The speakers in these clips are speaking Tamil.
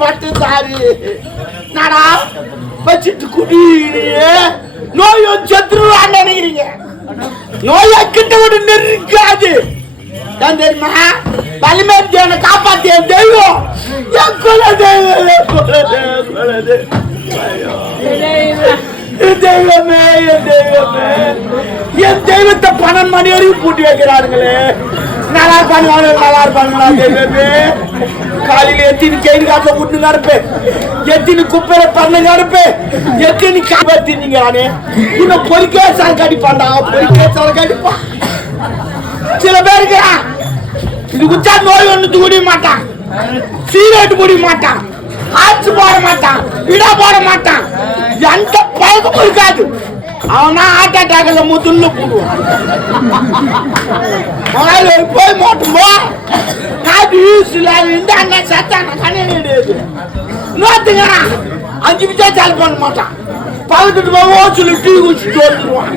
பட்டு சாரி நாடா வச்சுட்டு குடி நோயும் செத்துருவான்னு நினைக்கிறீங்க. நோயா கிட்ட விட நெருக்காது தெரியுமா? பலிமேர் தேவனை காப்பாத்திய தெய்வம் என் குல தெய்வமே, என் தெய்வமே, என் தெய்வத்தை 12 மணி வரைக்கும் பூட்டி வைக்கிறாருங்களே. நல்லா பண்ணுவாங்க, நல்லா இருப்பாங்களா தெய்வமே? காலையில எத்தினு கேடு காட்டுல விட்டுங்க இருப்பேன், எத்தினு குப்பையில பண்ணுங்க இருப்பேன், எத்தினு காப்பாத்தினீங்க. நானே இன்னும் பொறிக்கே சால் கடிப்பான்டா, பொறிக்கே சால் கடிப்பான். சில பேருக்கு இது குச்சா நோய் ஒண்ணு முடிய மாட்டான், சீரட்டு முடிய மாட்டான், ஆச்சு போட மாட்டான், விடா போட மாட்டான், எந்த பழக்கமும் இருக்காது. அவனா ஹார்ட் அட்டாக்ல முதுல்ல போடுவான். போய் மாட்டும்போ காது யூஸ்ல இந்த அண்ணன் சத்தான கண்ணே கிடையாது. நோத்துங்க 5 நிமிஷம் சால் பண்ண மாட்டான். பக்கத்துட்டு போய் சொல்லி டீ குடிச்சுட்டு வந்துருவான்.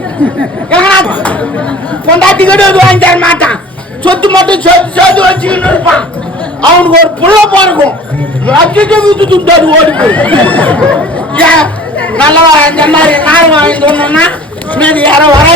பொண்டாட்டி கூட வாங்கி தர மாட்டான், சொத்து மட்டும் சேர்த்து வச்சுக்கின்னு இருப்பான். அவனுக்கு ஒரு புள்ள பிறக்கும், வச்சுட்டு வித்து துண்டாரு ஓடி போய். ஏன் நல்லவா இந்த மாதிரி நாள் வாங்கி சொன்னோம்னா மீது யாரோ வர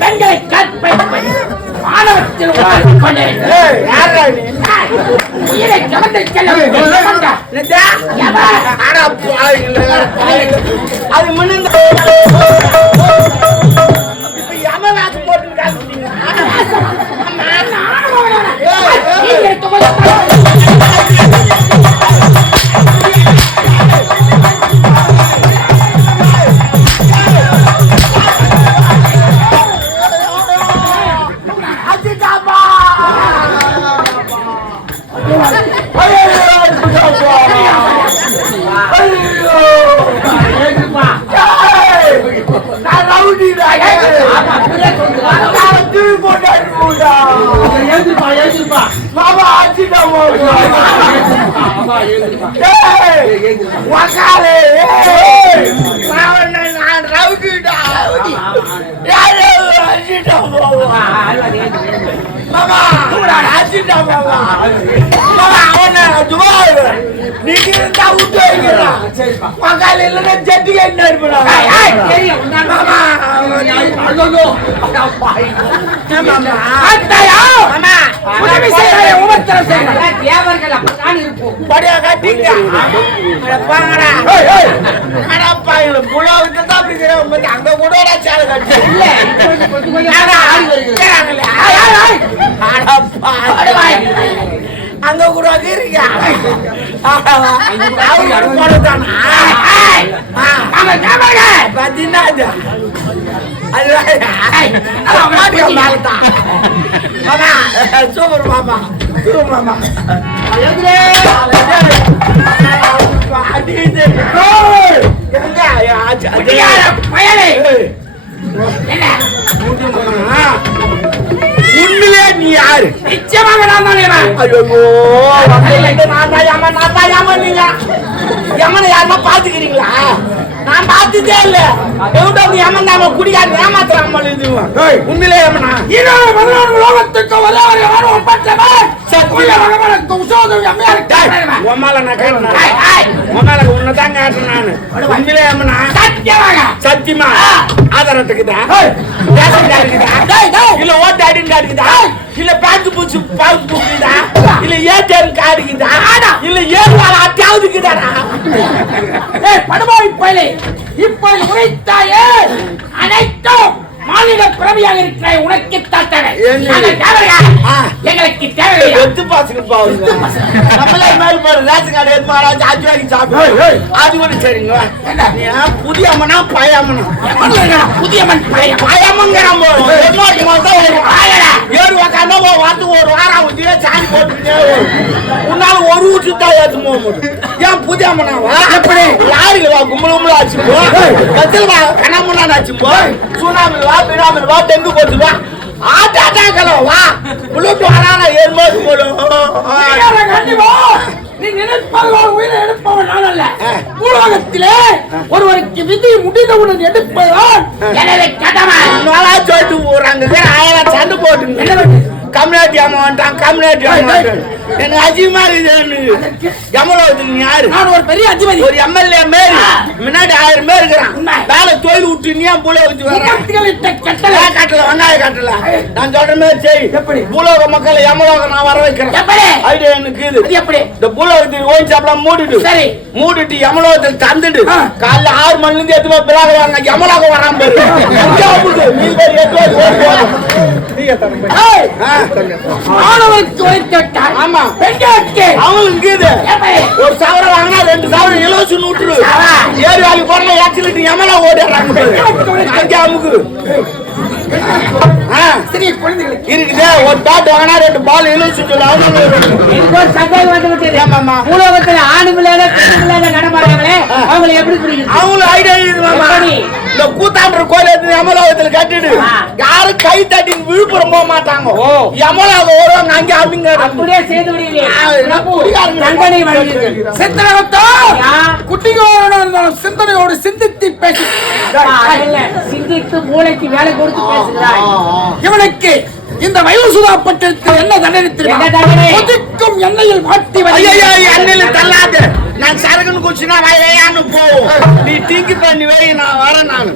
பெண்களை கற்பழிப்பது மாணவத்தில் அது முன்ன அங்க கூட சூப்பர் மாமா, சூப்பர் மாமா. உண்மையிலே நீ யாரு? நிச்சயமாக நான் தான். ஐயோ நீங்க யமனை யாருமா பாத்துக்கிறீங்களா? நான் பார்த்ததே இல்ல. யமன் நாம குடிக்காது ஏமாத்துறாம உண்மையிலே யமனா? லோகத்துக்கு சத்தியமா ஆதாரத்துக்கு இல்ல ஓட்டு ஐடென்டி இருக்குதா, இல்ல பேங்க் பூச்சி பாஸ் புக்குதா, இல்ல ஏடிஎம் கார்டு இருக்குதா, இல்ல ஏர்வால அத்தியாவதுக்குதா? படுபாய் பயிலே இப்போது உரைத்தாயே அனைத்தும் மாநில பிரபையாக இருக்கிற உனக்கு தாத்தனை எங்களுக்கு தேவை. வெத்து பாசுக்கு பாவுங்க நம்மளே மேல் போற ரேஷன் கார்டு எடுத்து மாராஜ் 5 ரூபாய்க்கு சாப்பிடு. அது கூட சரிங்க. புதிய அம்மனா பழைய அம்மனா? புதிய அம்மன் பயமங்கிறான் ஏறு உக்காந்தா வாரத்துக்கு ஒரு வாரம் ஊத்தியே சாணி போட்டு உன்னால ஒரு ஊற்று தான் ஏற்று போக முடியும். ஏன் புதிய அம்மனாவா? எப்படி லாரியில வா கும்பல் கும்பலா ஆச்சுப்போ, கத்தில் வா கனமுன்னா ஆச்சுப்போ, சுனாமில் வா பினாமில் வா டெங்கு போச்சு வா ஆட்டாட்டாக்கல வா புளுட்டு வரானா ஏறும்போது போடும். நீ நினைப்ப பதினோரு உயிரை எடுப்பவன் நான் அல்ல. பூலோகத்திலே ஒருவருக்கு விதி முடிந்தவுடன் எடுப்பதுதான் எனது கடமை. நாளா சொல்லிட்டு போறாங்க ஆயிரம் சண்டை போட்டு கம்யூனிட்டி அமௌண்ட் கம்யூனிட்டி அமௌண்ட் எனக்கு அதிகமா இருக்குது. எமலோகத்தில் யாரு? நான் ஒரு பெரிய அதிபதி, ஒரு எம்எல்ஏ மாரி முன்னாடி 1000 பேர் இருக்கிறான். வேலை தொழில் விட்டு நீ பூலோகத்துக்கு கட்டளை கட்டல வெங்காய கட்டல. நான் சொல்ற மாதிரி செய். எப்படி? பூலோக மக்களை எமலோகம் நான் வர வைக்கிறேன். எப்படி? ஐடியா எனக்கு இது. எப்படி? இந்த பூலோகத்துக்கு ஓய்வு சாப்பிடலாம் மூடிட்டு சரி மூடிட்டு எமலோகத்தில் தந்துட்டு காலைல 6 மணில இருந்து 8 மணி பிறகு வாங்க எமலோகம் வராம பாரு. நீ பேர் 8 ஆணவருக்கு வைத்தால் ஆமா பெண்களுக்கு அவங்களுக்கு இது ஒரு சவரம் வாங்கினா 2 சவரம் இலவசம் நூற்று ஏறி வாங்கி போறல ஏச்சிலிட்டு எமலா ஓடிடுறாங்க. அங்கே அமுக்கு சிறிய குழந்தைகளுக்கு இருக்குது. ஒரு பேட் வாங்கினா 2 பால் இலவசம் சொல்லு. எனக்கு ஒரு சந்தேகம் வந்து விட்டது. பூலோகத்துல ஆணும் இல்லாத பெண்ணும் இல்லாத நடமாடுறாங்களே அவங்களை எப்படி பிடிக்கும்? அவங்களுக்கு ஐடியா இருக்குது மாமா. இந்த கூத்தாண்டர் கோயில் எடுத்து எமலோகத்துல கட்டிடு யாரும் கை தட்டி விழுப்புரம் போக மாட்டாங்க. எமலோகம் வருவாங்க அங்கே அமிங்க அப்படியே செய்து விடுவீங்க. தண்டனை வழங்குங்கள். சிந்தனைத்தோ குட்டிகளோட இருந்தாலும் சிந்தனையோடு சிந்தித்து பேசி சிந்தித்து மூளைக்கு வேலை கொடுத்து பேசுகிறாய். இவனுக்கு இந்த வயோசுதாப்பட்டிற்கு என்ன தண்டனை தெரியுமா? கொதிக்கும் எண்ணெயில் மாட்டி எண்ணெயில தள்ளாது. நான் சரகுன்னு குடிச்சுனா வயலையான்னு போவோம். நீ திங்கு பண்ணி வை நான் வரேன். நான்